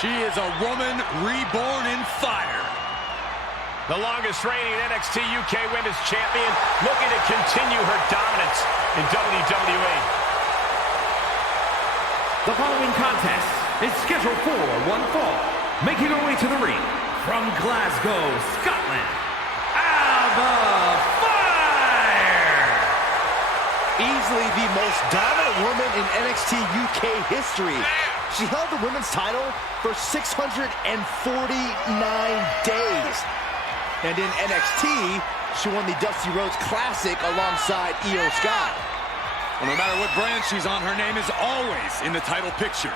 She is a woman reborn in fire. The longest reigning NXT UK Women's Champion, looking to continue her dominance in WWE. The following contest is scheduled for one fall. Making her way to the ring from Glasgow, Scotland, Alba Fire! Easily the most dominant woman in NXT UK history. She held the women's title for 649 days. And in NXT, she won the Dusty Rhodes Classic alongside Io Sky. Well, no matter what brand she's on, her name is always in the title picture.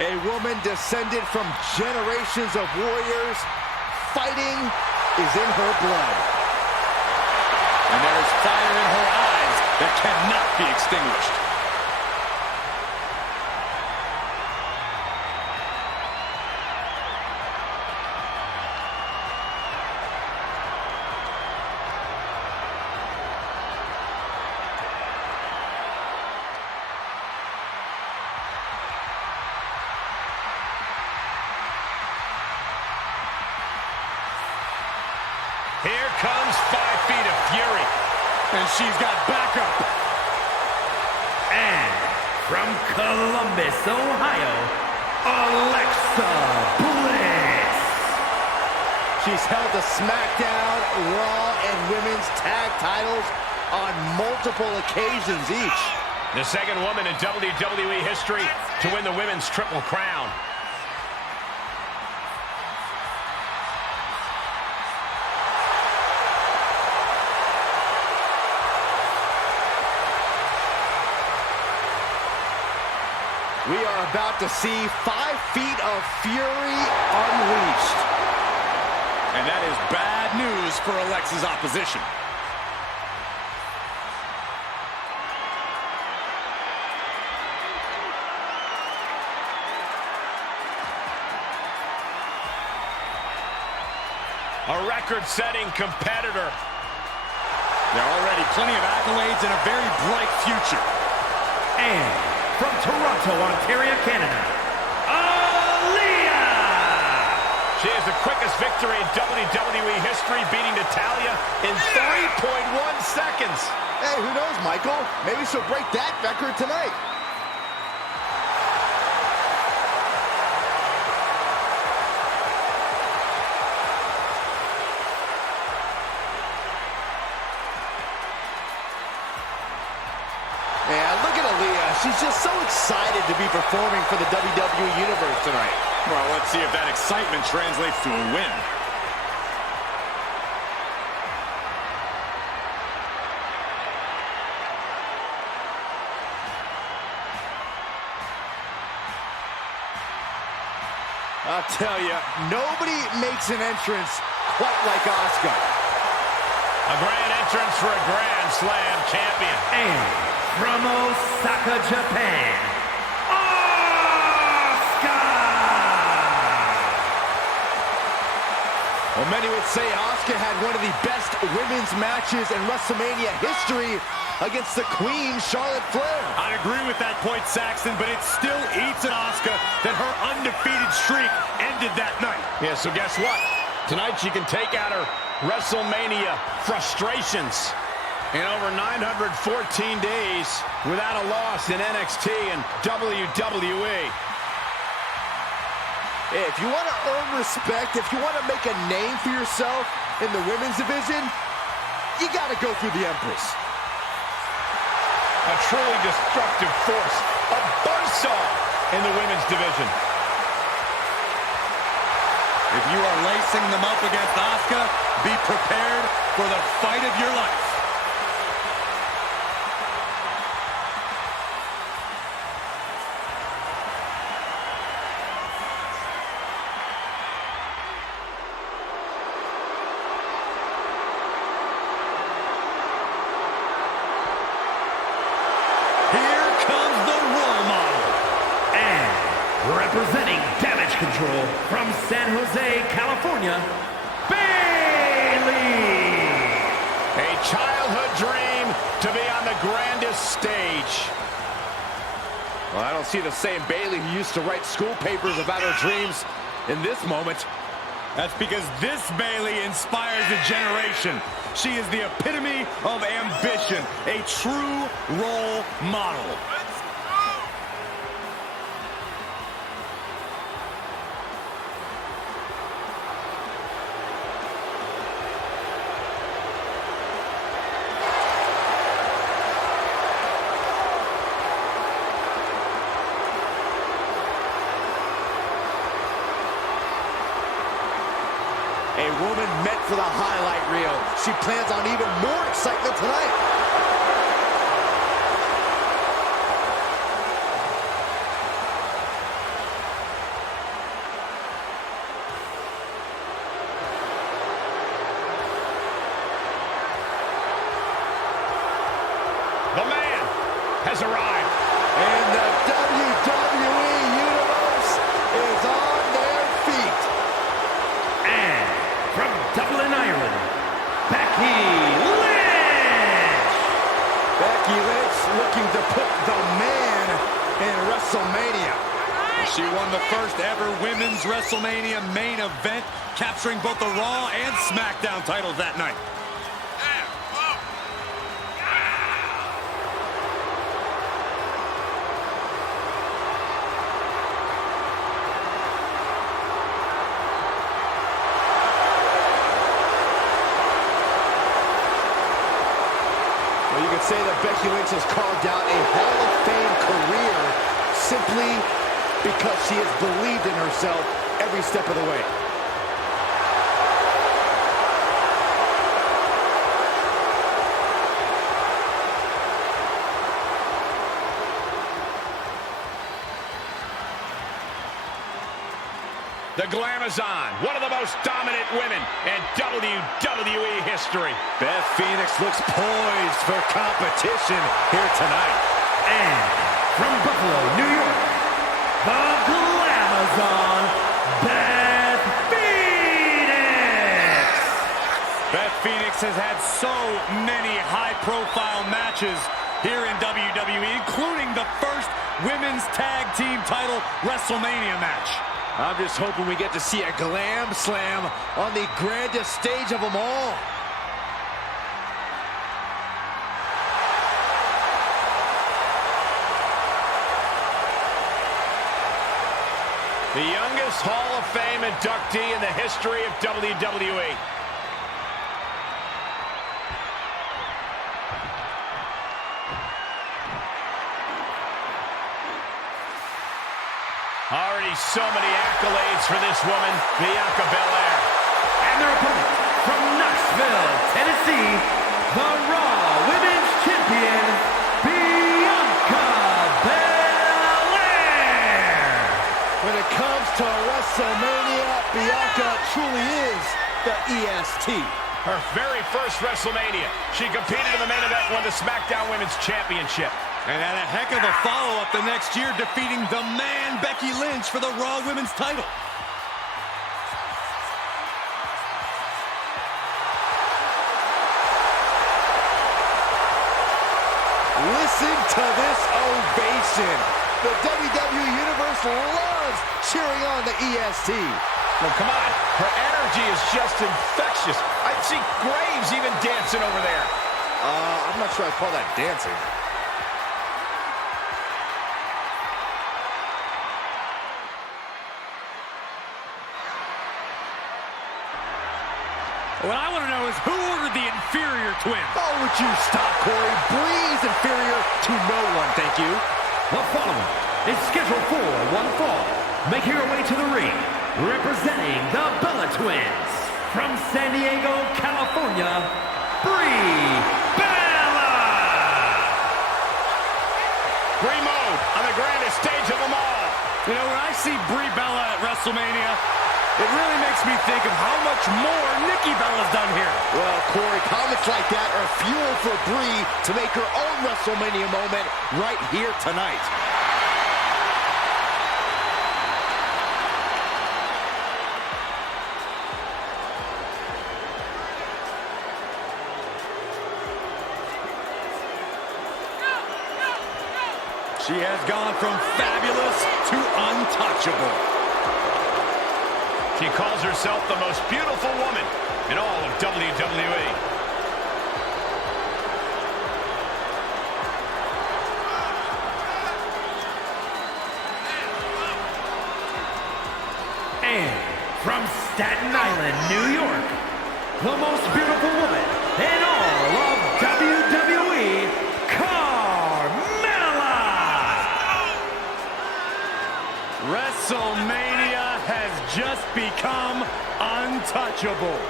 A woman descended from generations of warriors. Fighting is in her blood. And there is fire in her eyes that cannot be extinguished. Here comes 5 feet of fury. And she's got backup. And from Columbus, Ohio, Alexa Bliss. She's held the SmackDown, Raw, and Women's Tag titles on multiple occasions each. The second woman in WWE history to win the Women's Triple Crown. We are about to see 5 feet of fury unleashed. And that is bad news for Alexa's opposition. A record-setting competitor. There are already plenty of accolades and a very bright future. And from Toronto, Ontario, Canada, Aaliyah! She has the quickest victory in WWE history, beating Natalya in 3.1 seconds. Hey, who knows, Michael? Maybe she'll break that record tonight. Man, look at Aaliyah. She's just so excited to be performing for the WWE Universe tonight. Well, let's see if that excitement translates to a win. I'll tell you, nobody makes an entrance quite like Asuka. A grand entrance for a Grand Slam champion. And from Osaka, Japan, Asuka! Well, many would say Asuka had one of the best women's matches in WrestleMania history against the Queen, Charlotte Flair. I'd agree with that point, Saxton, but it still eats at Asuka that her undefeated streak ended that night. Yeah, so guess what? Tonight she can take out her WrestleMania frustrations. In over 914 days without a loss in NXT and WWE. If you want to earn respect, if you want to make a name for yourself in the women's division, you got to go through the Empress. A truly destructive force, a buzzsaw in the women's division. If you are lacing them up against Asuka, be prepared for the fight of your life. representing Damage Control from San Jose, California, Bayley. A childhood dream to be on the grandest stage. Well, I don't see the same Bayley who used to write school papers about her dreams in this moment. That's because this Bayley inspires a generation. She is the epitome of ambition, a true role model. A woman meant for the highlight reel. She plans on even more excitement tonight. The man has arrived. And the WWE Universe is on their feet. And from Dublin, Ireland, Becky Lynch. Becky Lynch looking to put the man in WrestleMania. She won the first ever Women's WrestleMania main event, capturing both the Raw and SmackDown titles that night. Well, you could say that Becky Lynch has carved out a Hall of Fame career simply because she has believed in herself every step of the way. The Glamazon, one of the most dominant women in WWE history. Beth Phoenix looks poised for competition here tonight. And from Buffalo, New York, the Glamazon, Beth Phoenix. Beth Phoenix has had so many high-profile matches here in WWE, including the first women's tag team title WrestleMania match. I'm just hoping we get to see a glam slam on the grandest stage of them all. The youngest Hall of Fame inductee in the history of WWE. Already so many accolades for this woman, Bianca Belair. And their opponent from Knoxville, Tennessee, the Raw Women's Champion, Bianca Belair. When it comes to WrestleMania, Bianca truly is the EST. Her very first WrestleMania. She competed in the main event and won the SmackDown Women's Championship. And had a heck of a follow-up the next year, defeating the man, Becky Lynch, for the Raw Women's title. Listen to this ovation. The WWE Universe loves cheering on the EST. Well, come on. Her energy is just infectious. I see Graves even dancing over there. I'm not sure I'd call that dancing. What I want to know is who ordered the inferior twin? Oh, would you stop, Corey? Bree's inferior to no one, thank you. The following is scheduled for one fall. Making her way to the ring, representing the Bella Twins, from San Diego, California, Brie Bella. Brie mode on the grandest stage of them all. You know, when I see Brie Bella at WrestleMania, it really makes me think of how much more Nikki Bella's done here. Well, Corey, comments like that are fuel for Brie to make her own WrestleMania moment right here tonight. She has gone from fabulous to untouchable. She calls herself the most beautiful woman in all of WWE. And from Staten Island, New York, the most beautiful woman in all of WWE, WrestleMania has just become untouchable.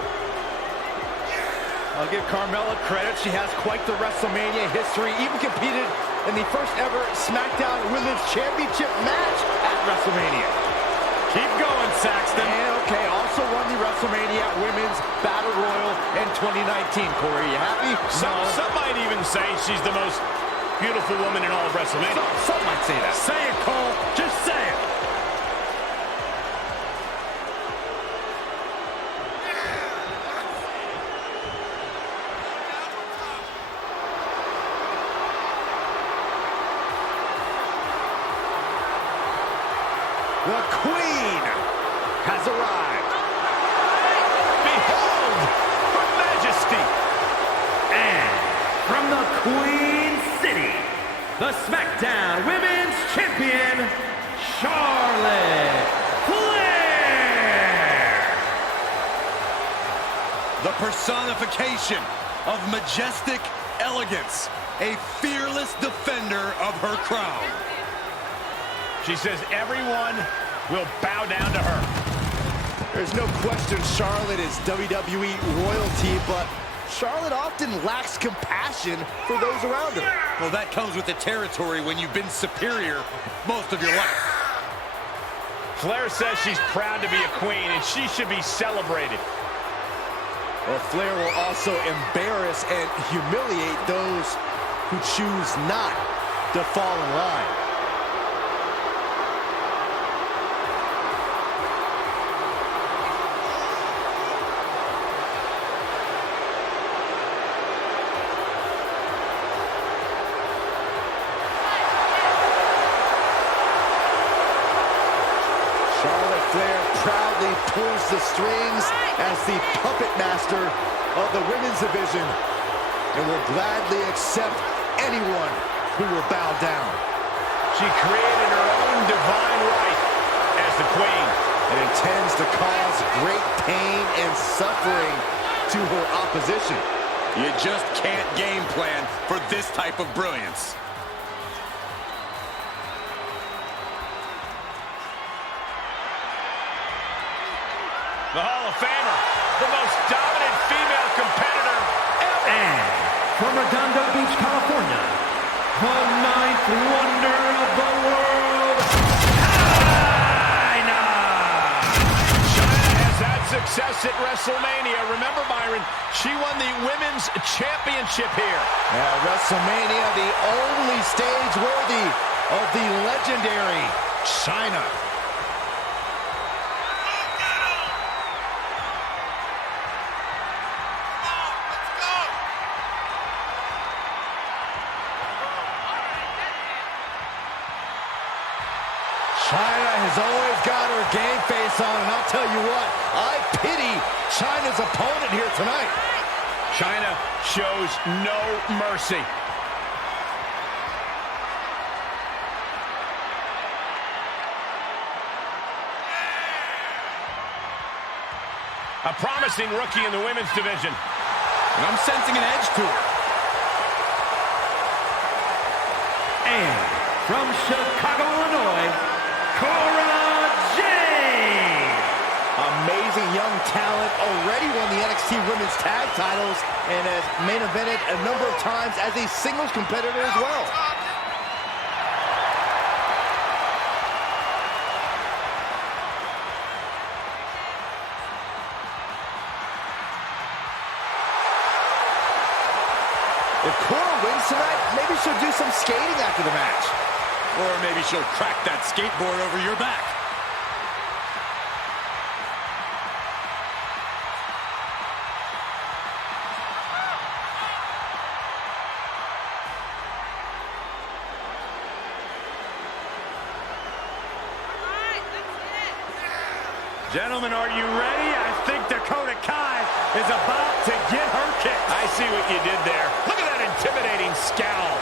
I'll give Carmella credit. She has quite the WrestleMania history. Even competed in the first ever SmackDown Women's Championship match at WrestleMania. Keep going, Saxton. And okay, also won the WrestleMania Women's Battle Royal in 2019. Corey, you happy? Some might even say she's the most beautiful woman in all of WrestleMania. Some might say that. Say it, Cole. Just say it. The Queen has arrived. Behold, her majesty. And from the Queen City, the SmackDown Women's Champion, Charlotte Flair. The personification of majestic elegance, a fearless defender of her crown. She says everyone will bow down to her. There's no question Charlotte is WWE royalty, but Charlotte often lacks compassion for those around her. Well, that comes with the territory when you've been superior most of your life. Flair says she's proud to be a queen, and she should be celebrated. Well, Flair will also embarrass and humiliate those who choose not to fall in line. Flair proudly pulls the strings as the puppet master of the women's division and will gladly accept anyone who will bow down. She created her own divine right as the queen and intends to cause great pain and suffering to her opposition. You just can't game plan for this type of brilliance. The Hall of Famer, the most dominant female competitor ever. And from Redondo Beach, California, the ninth wonder of the world, Chyna! Chyna has had success at WrestleMania. Remember, Byron, she won the Women's Championship here. WrestleMania, the only stage worthy of the legendary Chyna. Chyna has always got her game face on, and I'll tell you what, I pity Chyna's opponent here tonight. Chyna shows no mercy. A promising rookie in the women's division. And I'm sensing an edge to her. And from Chicago, Illinois, Cora Jade! Amazing young talent, already won the NXT Women's Tag titles and has main evented a number of times as a singles competitor as well. If Cora wins tonight, maybe she'll do some skating after the match. Or maybe she'll crack that skateboard over your back. Gentlemen, are you ready? I think Dakota Kai is about to get her kick. I see what you did there. Look at that intimidating scowl.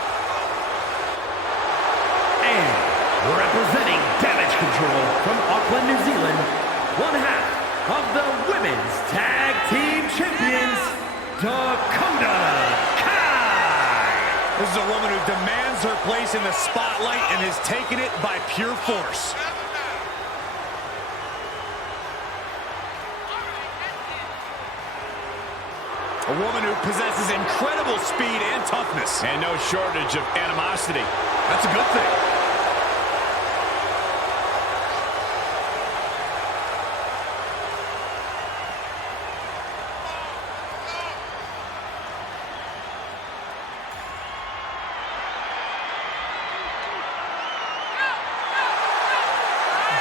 And representing Damage Control from Auckland, New Zealand, one half of the Women's Tag Team Champions, Dakota Kai. This is a woman who demands her place in the spotlight and is taking it by pure force. A woman who possesses incredible speed and toughness. And no shortage of animosity. That's a good thing.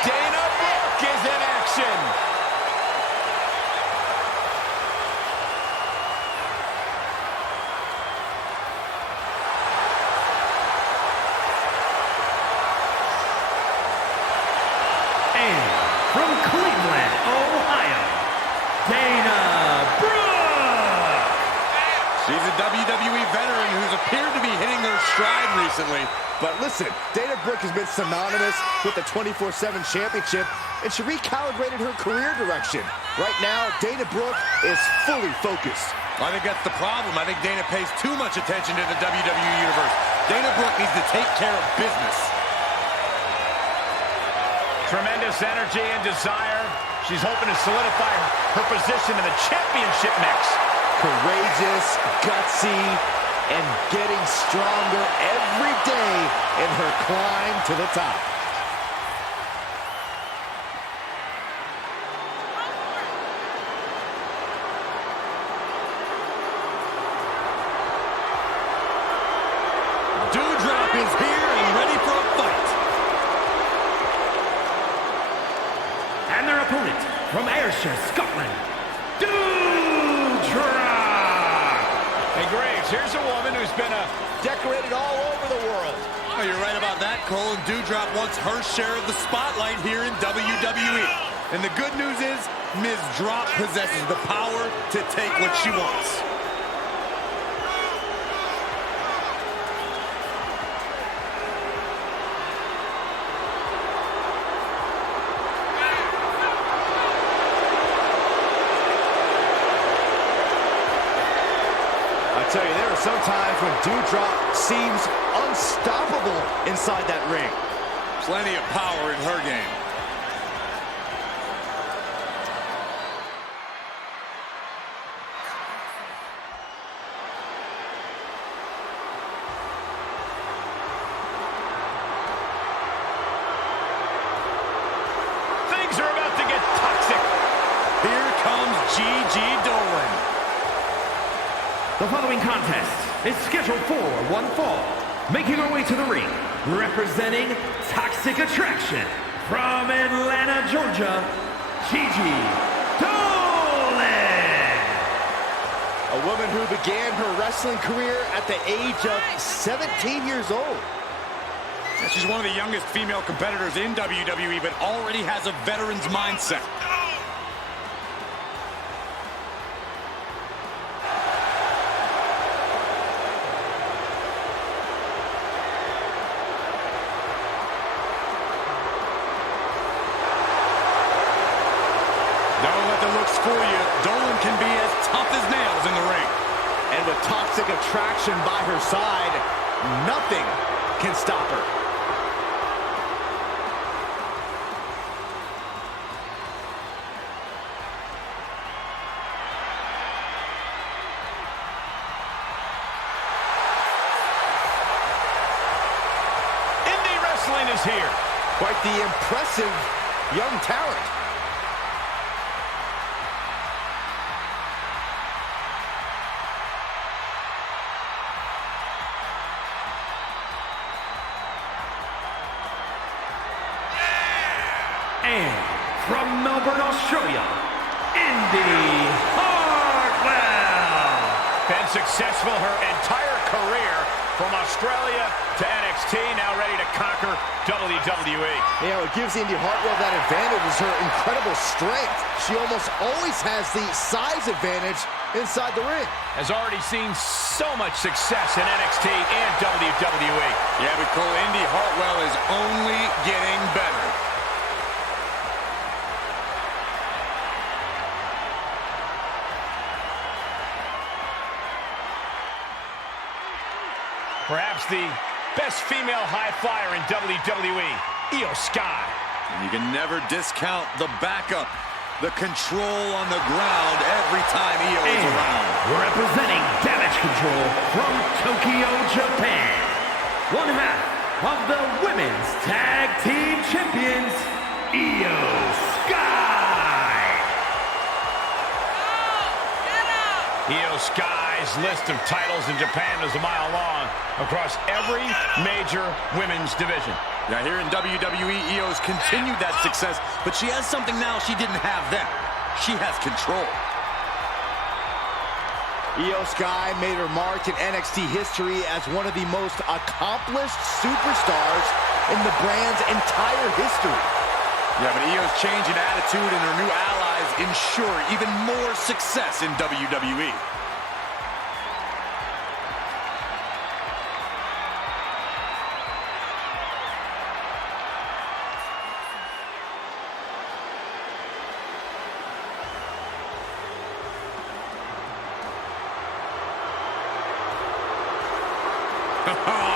Dana Brooke is in action. From Cleveland, Ohio, Dana Brooke. She's a WWE veteran who's appeared to be hitting her stride recently. But listen, Dana Brooke has been synonymous with the 24/7 championship, and she recalibrated her career direction. Right now, Dana Brooke is fully focused. I think that's the problem. I think Dana pays too much attention to the WWE Universe. Dana Brooke needs to take care of business. Tremendous energy and desire. She's hoping to solidify her position in the championship mix. Courageous, gutsy, and getting stronger every day in her climb to the top. Dewdrop is here and ready for a fight. And their opponent from Ayrshire, Scotland, Dewdrop. Hey, Graves, here's a woman who's been decorated all over the world. Oh, you're right about that, Cole. And Dewdrop wants her share of the spotlight here in WWE. And the good news is, Ms. Drop possesses the power to take what she wants. I tell you, there are some times when Dewdrop seems unstoppable inside that ring. Plenty of power in her game. Things are about to get toxic. Here comes Gigi Dolan. The following contest is scheduled for one fall. Making her way to the ring, representing Toxic Attraction from Atlanta, Georgia, Gigi Dolan. A woman who began her wrestling career at the age of 17 years old. She's one of the youngest female competitors in WWE, but already has a veteran's mindset. Don't let the looks fool you. Dolan can be as tough as nails in the ring. And with Toxic Attraction by her side, nothing can stop her. Indie wrestling is here. Quite the impressive young talent. And from Melbourne, Australia, Indy Hartwell. Been successful her entire career from Australia to NXT, now ready to conquer WWE. You know, it gives Indy Hartwell that advantage is her incredible strength. She almost always has the size advantage inside the ring. Has already seen so much success in NXT and WWE. Yeah, but Cole, Indy Hartwell is only getting better. Perhaps the best female high flyer in WWE, Io Sky. And you can never discount the backup, the control on the ground every time Io is around. Representing Damage Control from Tokyo, Japan, one half of the Women's Tag Team Champions, Io Sky. Io Sky's list of titles in Japan is a mile long across every major women's division. Now here in WWE, Io's continued that success, but she has something now she didn't have then. She has control. Io Sky made her mark in NXT history as one of the most accomplished superstars in the brand's entire history. Yeah, but Io's change in attitude and her new allies ensure even more success in WWE.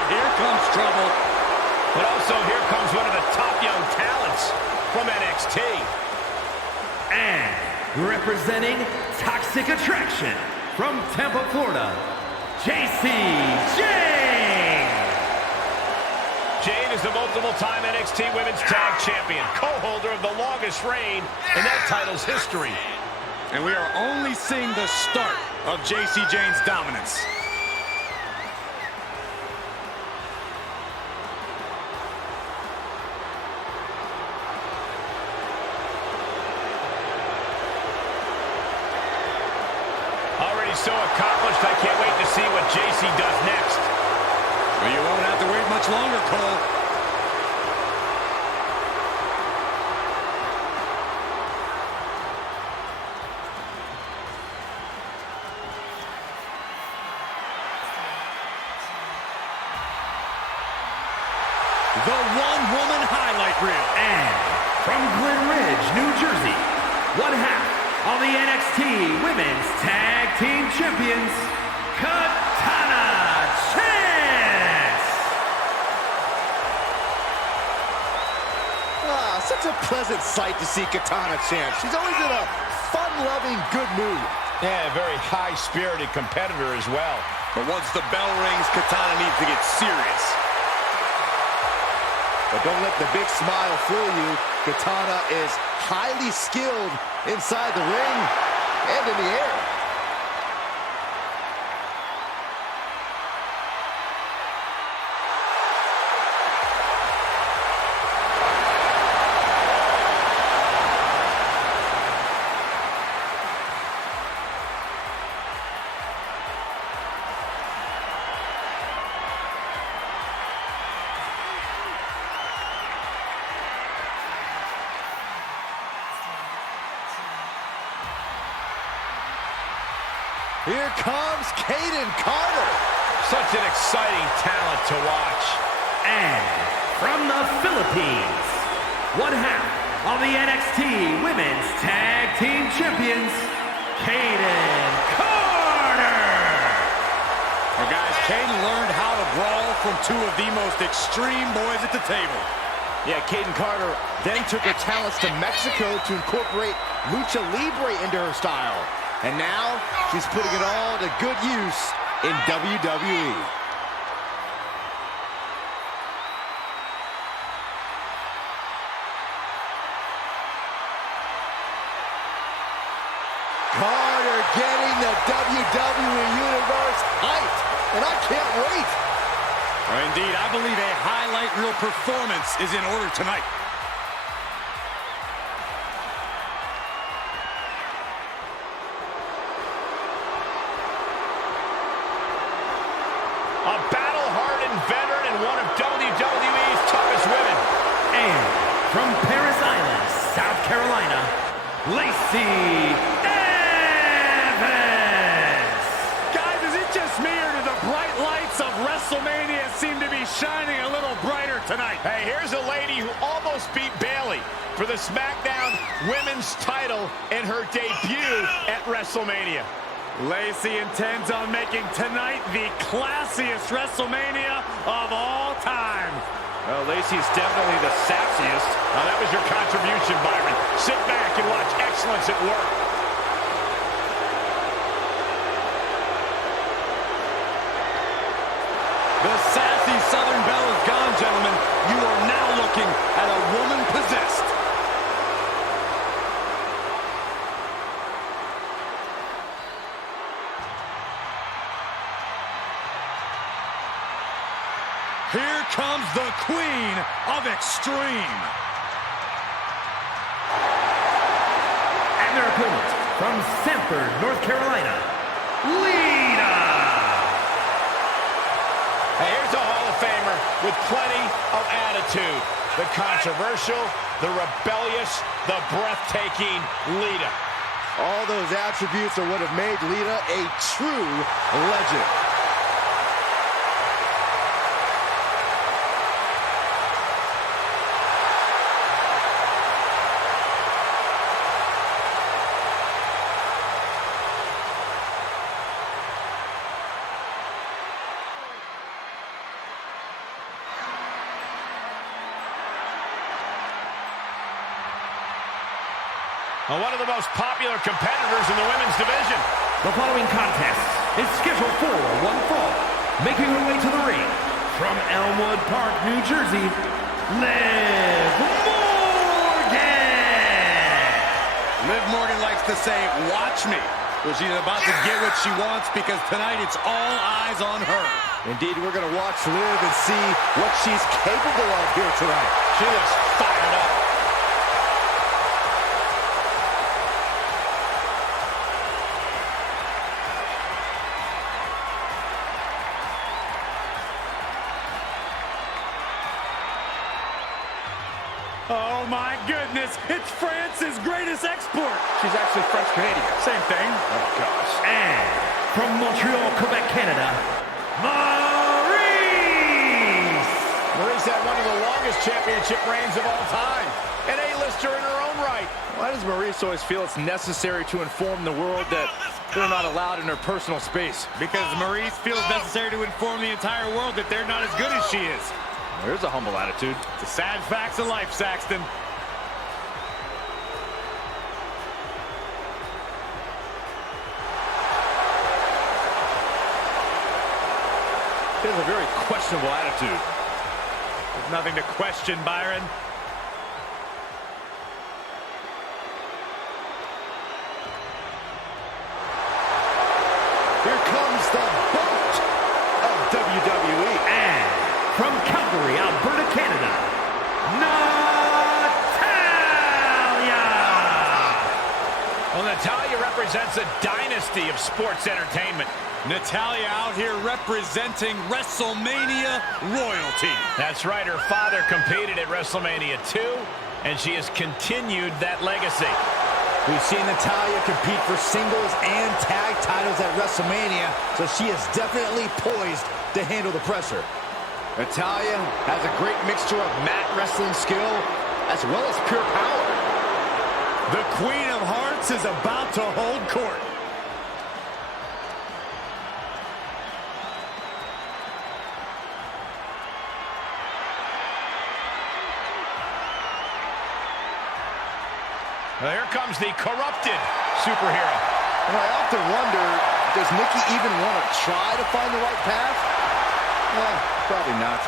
Here comes trouble. But also here comes one of the top young talents from NXT. And representing Toxic Attraction from Tampa, Florida, JC Jane. Jane is the multiple-time NXT Women's Tag Champion, co-holder of the longest reign in that title's history. And we are only seeing the start of JC Jane's dominance. Already so accomplished, I can't wait to see what JC does next. Well, you won't have to wait much longer, Cole. The one-woman highlight reel. And from Glen Ridge, New Jersey, one half of the NXT Women's Tag Team Champions, Katana Chance. Such a pleasant sight to see Katana Chance. She's always in a fun-loving, good mood. Yeah, a very high-spirited competitor as well. But once the bell rings, Katana needs to get serious. But don't let the big smile fool you. Katana is highly skilled inside the ring and in the air. Here comes Kayden Carter. Such an exciting talent to watch. And from the Philippines, one half of the NXT Women's Tag Team Champions, Kayden Carter. Well, guys, Kayden learned how to brawl from two of the most extreme boys at the table. Yeah, Kayden Carter then took her talents to Mexico to incorporate Lucha Libre into her style. And now, she's putting it all to good use in WWE. Carter getting the WWE Universe hyped, and I can't wait. Well, indeed, I believe a highlight reel performance is in order tonight. A battle Carolina, Lacey Evans. Guys, is it just me, or do the bright lights of WrestleMania seem to be shining a little brighter tonight? Hey, here's a lady who almost beat Bayley for the SmackDown Women's title in her debut at WrestleMania. Lacey intends on making tonight the classiest WrestleMania of all time. Well, Lacey's definitely the sassiest. Now, that was your contribution, Byron. Sit back and watch excellence at work. The sassy Southern Belle is gone, gentlemen. You are now looking at a woman possessed. Here comes the Queen of Extreme. And their opponent from Sanford, North Carolina, Lita. Hey, here's a Hall of Famer with plenty of attitude. The controversial, the rebellious, the breathtaking Lita. All those attributes are what have made Lita a true legend. One of the most popular competitors in the women's division. The following contest is scheduled for one fall. Making her way to the ring from Elmwood Park, New Jersey, Liv Morgan. Liv Morgan likes to say, watch me. Well, she's about to get what she wants because tonight it's all eyes on her. Indeed, we're going to watch Liv and see what she's capable of here tonight. She looks fired up. Oh my goodness, it's France's greatest export. She's actually French-Canadian. Same thing. Oh, gosh. And from Montreal, Quebec, Canada, Maryse. Maryse had one of the longest championship reigns of all time. An A-lister in her own right. Why does Maryse always feel it's necessary to inform the world that they're not allowed in her personal space? Because Maryse feels necessary to inform the entire world that they're not as good as she is. There's a humble attitude. It's the sad facts of life, Saxton. He has a very questionable attitude. There's nothing to question, Byron. Here comes the boat of WWE. And from Calgary, Alberta, Canada, Natalya. Well, Natalya represents a dynasty of sports entertainment. Natalya out here representing WrestleMania royalty. That's right, her father competed at WrestleMania 2, and she has continued that legacy. We've seen Natalya compete for singles and tag titles at WrestleMania, so she is definitely poised to handle the pressure. Natalya has a great mixture of mat wrestling skill as well as pure power. The Queen of Hearts is about to hold court. Well, here comes the corrupted superhero. And I often wonder, does Nikki even want to try to find the right path? Probably not.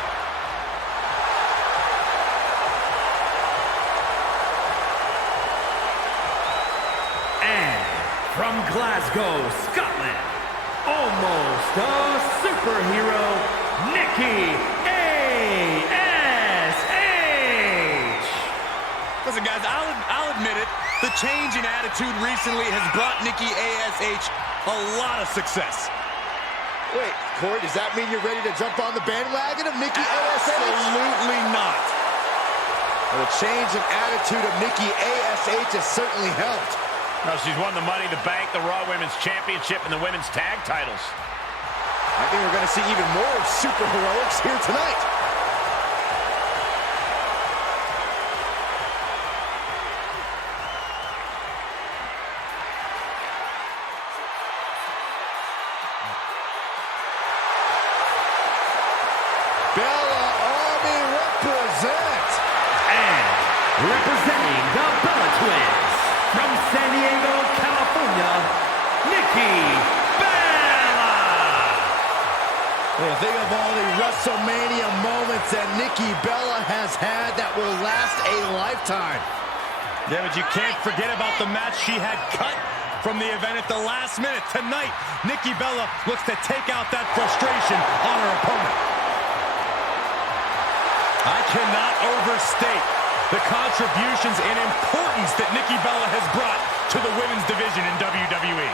And from Glasgow, Scotland, almost a superhero, Nikki A.S.H. Listen, guys, I'll admit it. The change in attitude recently has brought Nikki A.S.H. a lot of success. Wait, Corey, does that mean you're ready to jump on the bandwagon of Nikki A.S.H.? Absolutely not. Well, the change in attitude of Nikki ASH has certainly helped. Well, she's won the Money in the Bank, the Raw Women's Championship, and the Women's Tag titles. I think we're going to see even more super heroics here tonight. Bella Army represent. And representing the Bella Twins, from San Diego, California, Nikki Bella. Well, think of all the WrestleMania moments that Nikki Bella has had that will last a lifetime. Yeah, but you can't forget about the match she had cut from the event at the last minute. Tonight, Nikki Bella looks to take out that frustration on her opponent. I cannot overstate the contributions and importance that Nikki Bella has brought to the women's division in WWE.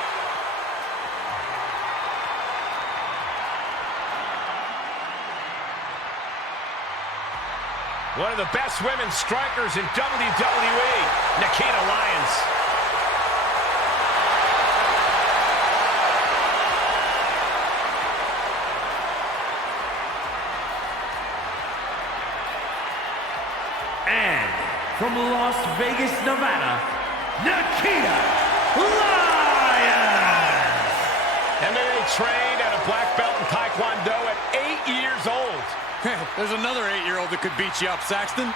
One of the best women's strikers in WWE, Nikita Lyons. And from Las Vegas, Nevada, Nikita Lyons. MMA trained at a black belt in Taekwondo at 8 years old. There's another 8-year-old that could beat you up, Saxton.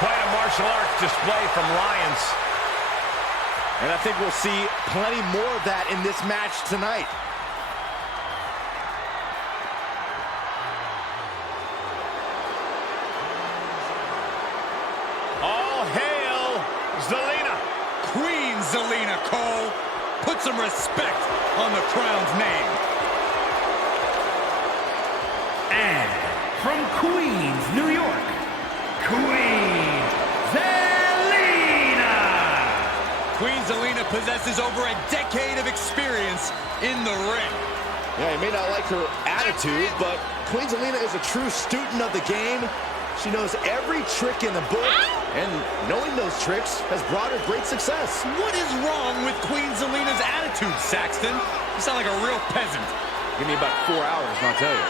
Quite a martial arts display from Lyons. And I think we'll see plenty more of that in this match tonight. All hail Zelina. Queen Zelina, Cole. Put some respect on the crown's name. And from Queens, New York, Queen Zelina. Queen Zelina possesses over a decade of experience in the ring. Yeah, you may not like her attitude, but Queen Zelina is a true student of the game. She knows every trick in the book, and knowing those tricks has brought her great success. What is wrong with Queen Zelina's attitude, Saxton? You sound like a real peasant. Give me about 4 hours and I'll tell you.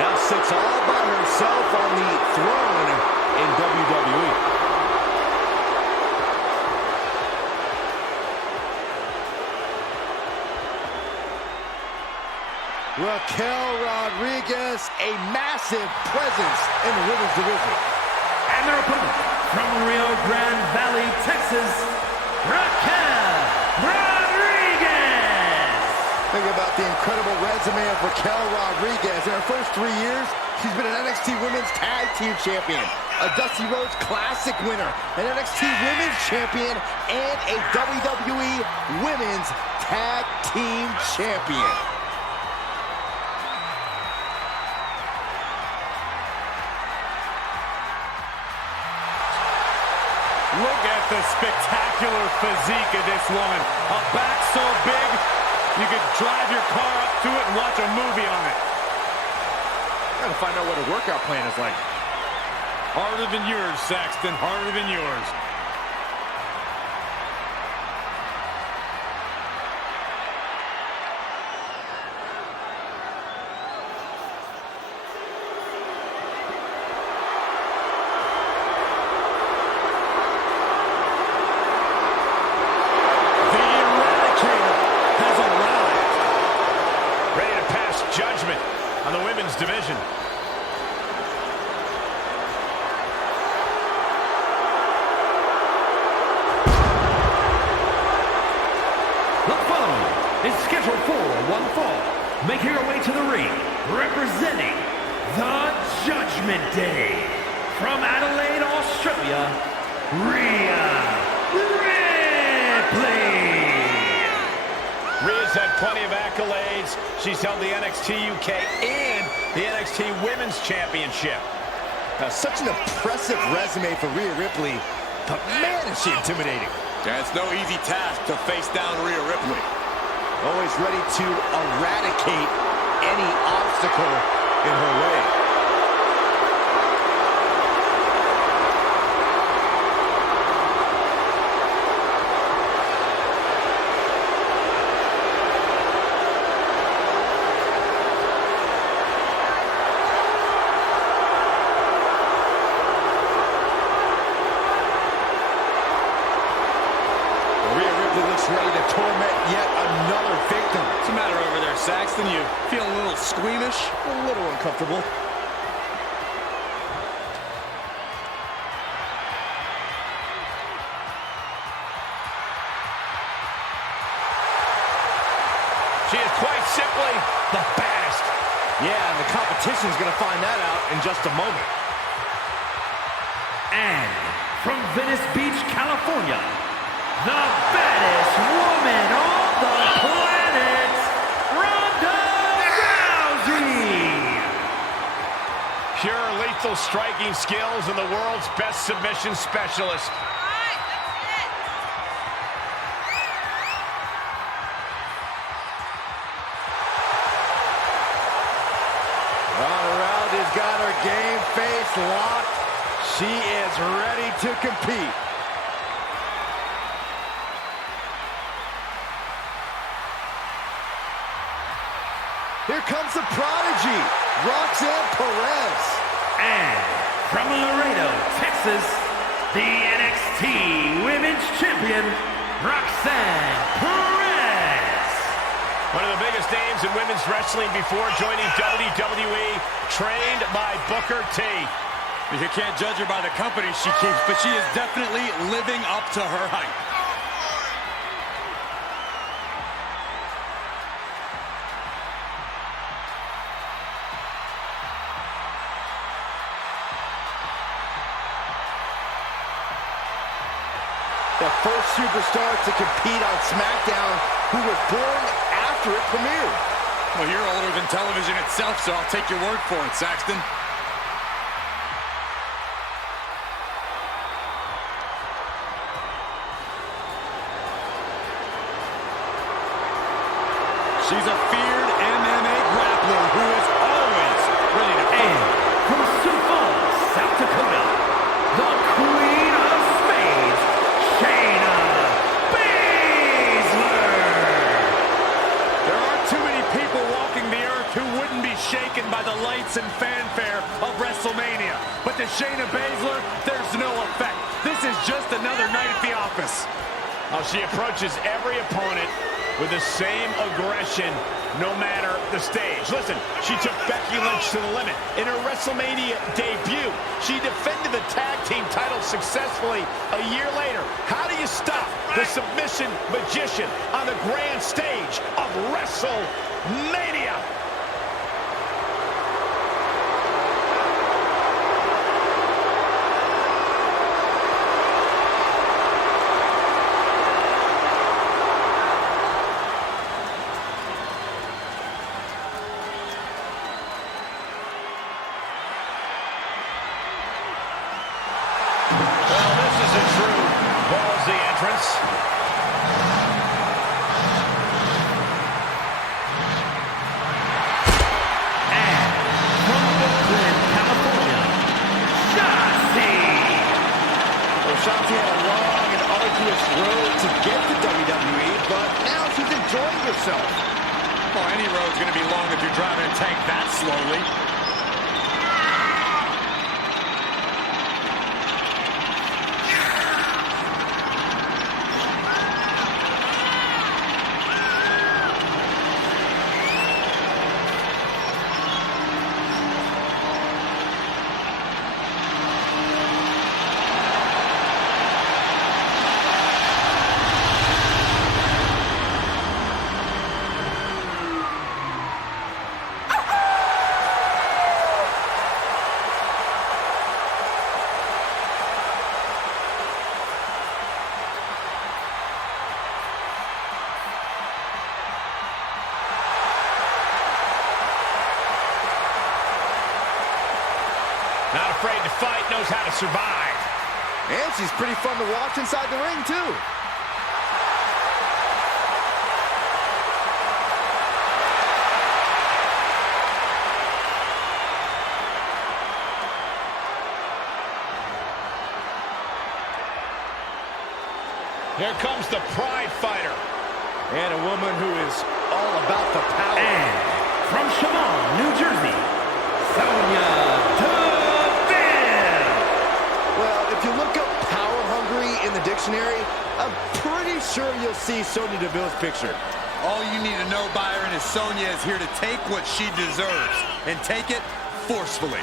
Now sits all by herself on the throne in WWE. Raquel Rodriguez, a massive presence in the women's division. And their opponent, from Rio Grande Valley, Texas, Raquel Rodriguez. Think about the incredible resume of Raquel Rodriguez. In her first 3 years, she's been an NXT Women's Tag Team Champion, a Dusty Rhodes Classic winner, an NXT Women's Champion, and a WWE Women's Tag Team Champion. Look at the spectacular physique of this woman. A back so big, you could drive your car up to it and watch a movie on it. Gotta find out what a workout plan is like. Harder than yours, Saxton, harder than yours. Judgment on the women's division. The following one fall, making her way to the ring, representing the Judgment Day, from Adelaide, Australia, Rhea Ripley. Rhea's had plenty of accolades. She's held the NXT UK and the NXT Women's Championship. Such an impressive resume for Rhea Ripley, but man, is she intimidating. Yeah, it's no easy task to face down Rhea Ripley. Always ready to eradicate any obstacle in her way. Ready to torment yet another victim. What's the matter over there, Saxton? You feel a little squeamish? A little uncomfortable. She is quite simply the baddest. Yeah, and the competition's going to find that out in just a moment. And from Venice Beach, California, the baddest woman on the planet, Ronda Rousey. Pure lethal striking skills and the world's best submission specialist. Ronda Rousey's got her game face locked. She is ready to compete. Here comes the prodigy, Roxanne Perez. And from Laredo, Texas, the NXT Women's Champion, Roxanne Perez. One of the biggest names in women's wrestling before joining WWE, trained by Booker T. You can't judge her by the company she keeps, but she is definitely living up to her hype. The first superstar to compete on SmackDown who was born after it premiered. Well, you're older than television itself, so I'll take your word for it, Saxton. She's a feared MMA grappler who is always ready to fight. And from Sioux Falls, South Dakota, the Queen of Spades, Shayna Baszler. There aren't too many people walking the earth who wouldn't be shaken by the lights and fanfare of WrestleMania. But to Shayna Baszler, there's no effect. This is just another night at the office. Oh, she approaches every opponent with the same aggression, no matter the stage. Listen, she took Becky Lynch to the limit. In her WrestleMania debut, she defended the tag team title successfully a year later. How do you stop the submission magician on the grand stage of WrestleMania? Well, this is a true ballsy entrance. And from Oakland, California, Shotzi. Well, Shotzi had a long and arduous road to get to WWE, but now she's enjoying herself. Well, any road's going to be long if you're driving a tank that slowly. Not afraid to fight, knows how to survive. And she's pretty fun to watch inside the ring, too. Here comes the Pride Fighter. And a woman who is all about the power. And from Shaman, New Jersey, Sonya Deville. Well, if you look up power hungry in the dictionary, I'm pretty sure you'll see Sonya Deville's picture. All you need to know, Byron, is Sonya is here to take what she deserves and take it forcefully.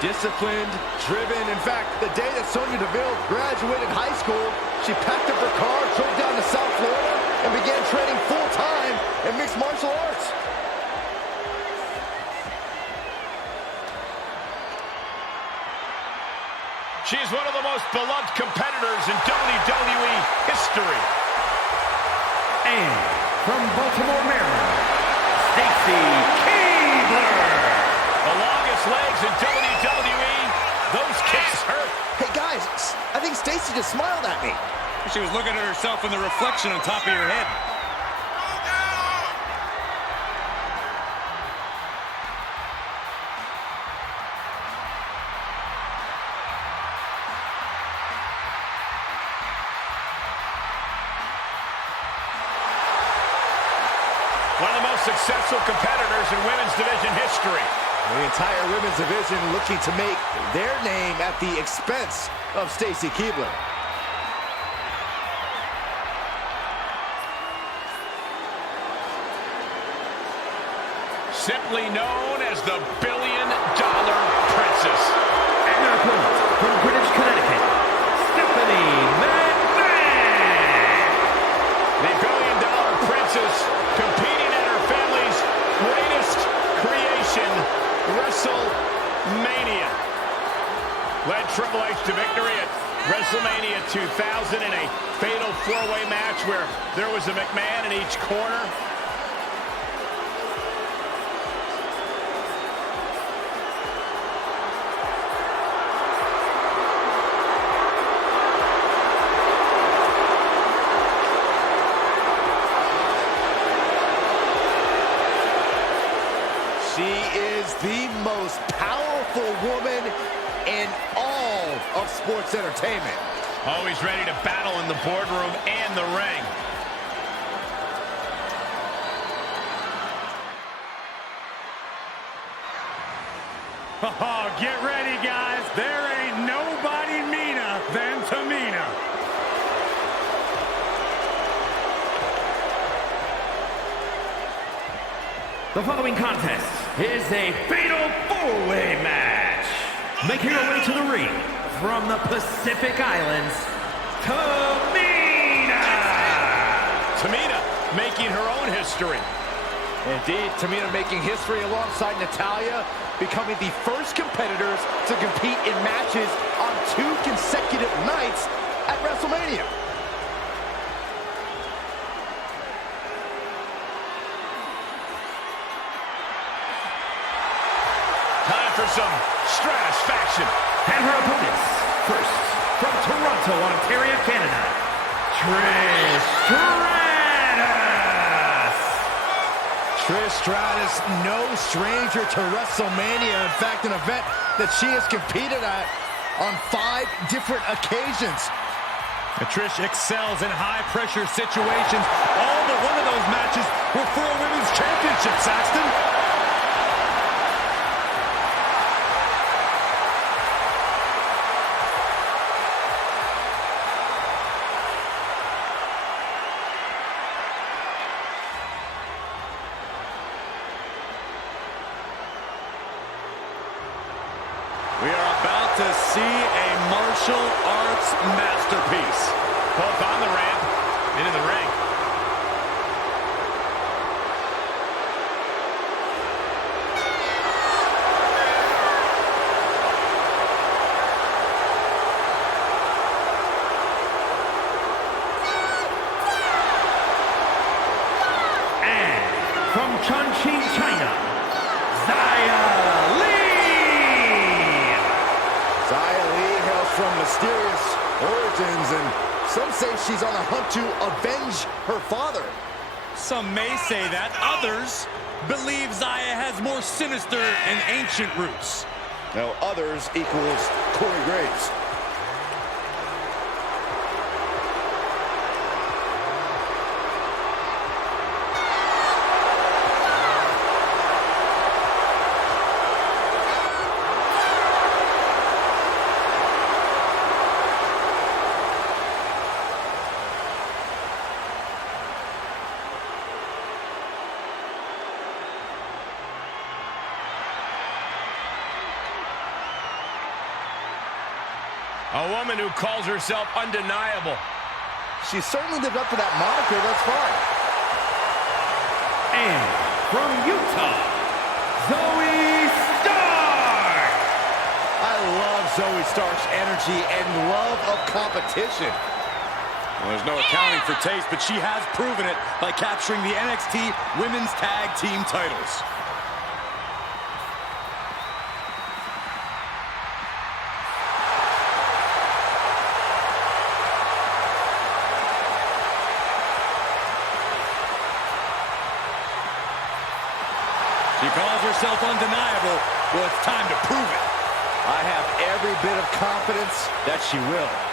Disciplined, driven. In fact, the day that Sonya Deville graduated high school, she packed up her car, drove down to South Florida, and began training full-time in mixed martial arts. She's one of the most beloved competitors in WWE history. And from Baltimore, Maryland, Stacy Keibler. The longest legs in WWE. Those kicks hurt. Hey, guys, I think Stacy just smiled at me. She was looking at herself in the reflection on top of your head. One of the most successful competitors in women's division history. The entire women's division looking to make their name at the expense of Stacy Keibler. Simply known as the Billion-Dollar Princess. And their opponent from Greenwich, Connecticut, Stephanie McMahon. The Billion-Dollar Princess competing at her family's greatest creation, WrestleMania. Led Triple H to victory at WrestleMania 2000 in a fatal four-way match where there was a McMahon in each corner. She is the most powerful woman in all of sports entertainment. Always ready to battle in the boardroom and the ring. Oh, get ready, guys. There ain't nobody meaner than Tamina. The following contest is a fatal four-way match. Making her way to the ring from the Pacific Islands, Tamina! Tamina making her own history. Indeed, Tamina making history alongside Natalya, becoming the first competitors to compete in matches on 2 consecutive nights at WrestleMania. Time for some satisfaction. And her opponents, first, from Toronto, Ontario, Canada, Trish Stratus! Trish Stratus, no stranger to WrestleMania. In fact, an event that she has competed at on 5 different occasions. And Trish excels in high-pressure situations. All but one of those matches were for a women's championship, Saxton. We are about to see a martial arts masterpiece. Both on the ramp, into the ring. Some say she's on a hunt to avenge her father. Some may say that. Others believe Zaya has more sinister and ancient roots. Now, others equals Corey Graves. A woman who calls herself undeniable. She certainly lived up to that moniker thus far. And from Utah, Zoe Stark! I love Zoe Stark's energy and love of competition. Well, there's no accounting for taste, but she has proven it by capturing the NXT Women's Tag Team titles. She calls herself undeniable. Well, it's time to prove it. I have every bit of confidence that she will.